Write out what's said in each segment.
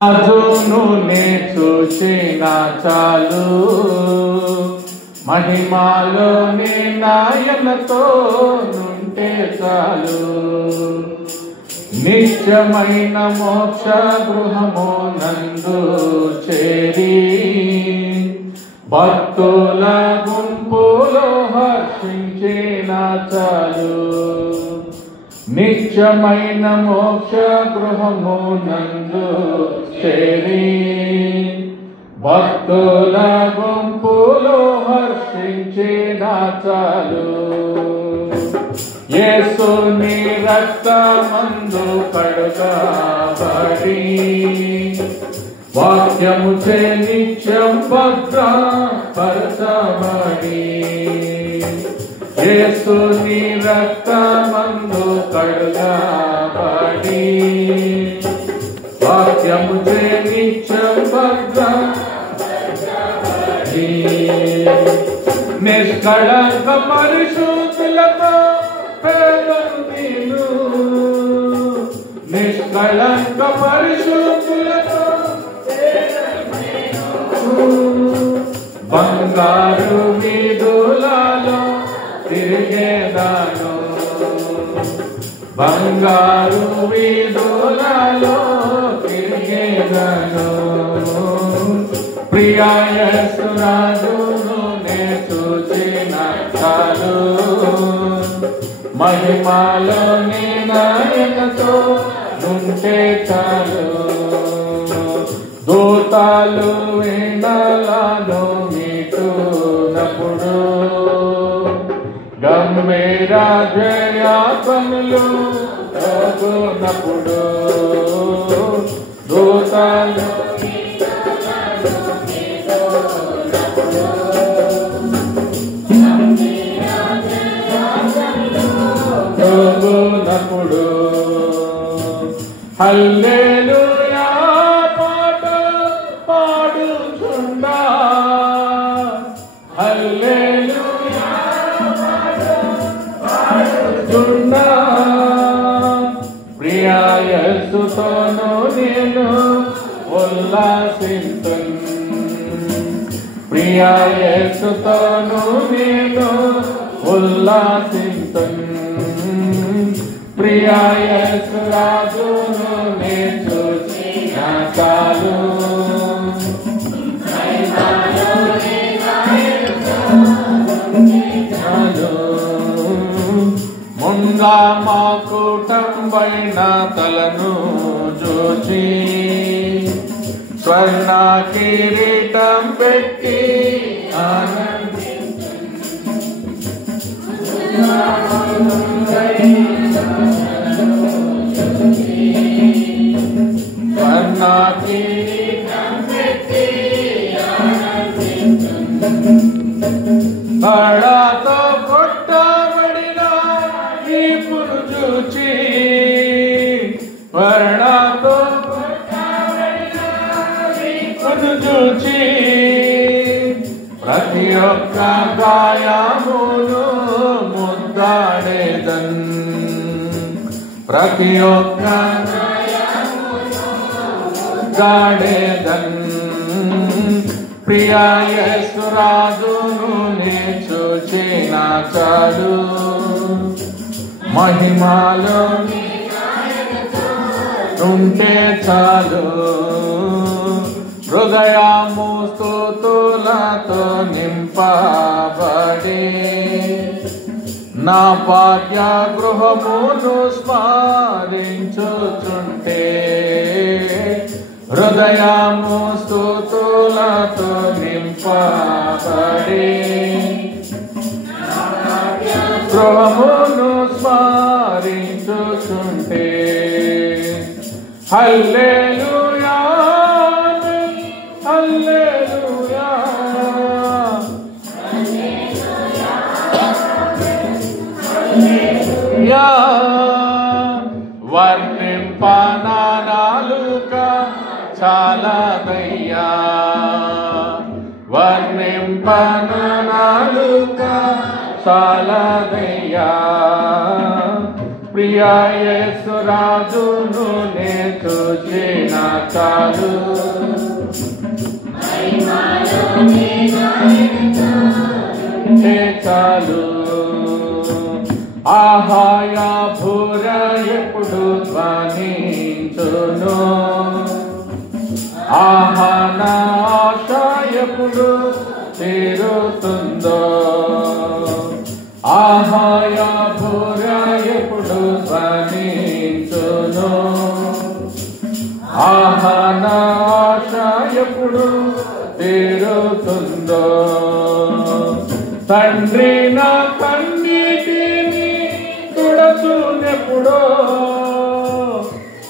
రాజును నే చూసిన చాలు, మహిమాలో నీ నాయనతో నుంటే చాలు. నిత్యమైన మోక్ష గృహము నందు చేరి భక్తుల గుంపులో హర్షించిన చాలు. నిత్యమైన మోక్ష గృహము నందు చేరి భక్తుల గుంపులో హర్షించిన చాలు. యేసుని రక్తమందు కడుగబడి వాక్యము చే నిత్యం భద్రపరచబడి, యేసుని రక్తమందు కడుగబడి వాక్యము చే నిత్యం భద్రపరచబడి, నిష్కళంక పరిశుద్ధులతో పేదను, నిష్కళంక పరిశుద్ధులతో బంగారు వీధులలో తిరిగేదాను, బంగారు వీధులలో తిరిగేదాను. ప్రియ యేసు రాజును నే చూచిన చాలు, మహిమాలో నీ నాయనతో నుంటే చాలు. దూతాలు విండాలను మీటునప్పుడు గంభీర జయాపనులు జరుగునప్పుడు, దూతాలు జరుగునప్పుడు హల్లెలూయా పాట పాడుచుండా, హల్లెలూయా పాట పాడుచుండా. ప్రియ యేసుతోను నేను ఉల్లాసింతున్, ప్రియ యేసుతోను నేను ఉల్లాసింతున్. ప్రియ యేసు రాజును నే చూచిన చాలు, ముంగా మా కూటంబైన తలను చూచి స్వర్ణ కిరీటం పెట్టి స్వర్ణ కిరీటం పెట్టి బడాతో కొట్టబడిన వీపును చూచి, బడాతో కొట్టబడిన వీపును చూచి ప్రతి ఒక్క గాయమును ముద్దాడేదన్, ప్రతి ఒక్క గాడేదన్. ప్రియ యేసు రాజును నే చూచిన చాలు, మహిమాలో ఉంటే చాలు. హృదయము స్తుతులతో నింపబడి నా భాగ్య గృహమును స్మరించుచుంటే, హృదయము స్తుతులతో నింపబడి గృహమును స్మరించుచుంటే, హల్లెలూయా హల్లెలూయా హల్లెలూయా. వర్ణింపనాలుక చాలదయ్యా, వర్ణింపనాలుక చాలదయ్యా. ప్రియ యేసు రాజును నే చూచిన చాలు చాలు ఆహాయా భూర ఎప్పుడు ధ్వనించును ఆహాన ఆశ ఎప్పుడు తీరుతుందో ఆహాయా భూర ఎప్పుడు ధ్వనించును ఆహాన ఆశ ఎప్పుడు తీరుతుందో తండ్రి నా కన్నీటిని తుడచునెప్పుడో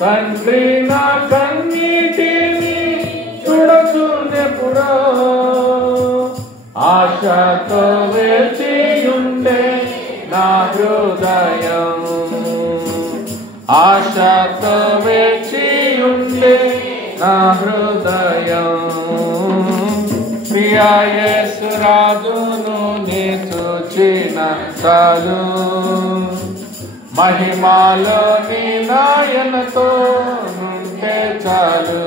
తండ్రి నా కన్నీటిని తుడచునెప్పుడో ఆశతో వేచియుండే నా హృదయం ఆశతో వేచియుండే నా హృదయం ప్రియ యేసు రాజును నీ చూచిన చాలు మహిమాలో నీ నాయనతో ఉంటే చాలు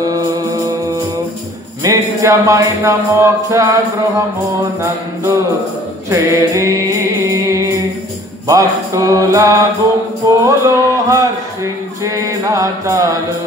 నిత్యమైన మోక్ష గృహము నందు చేరి భక్తుల గుంపులో హర్షించిన చాలు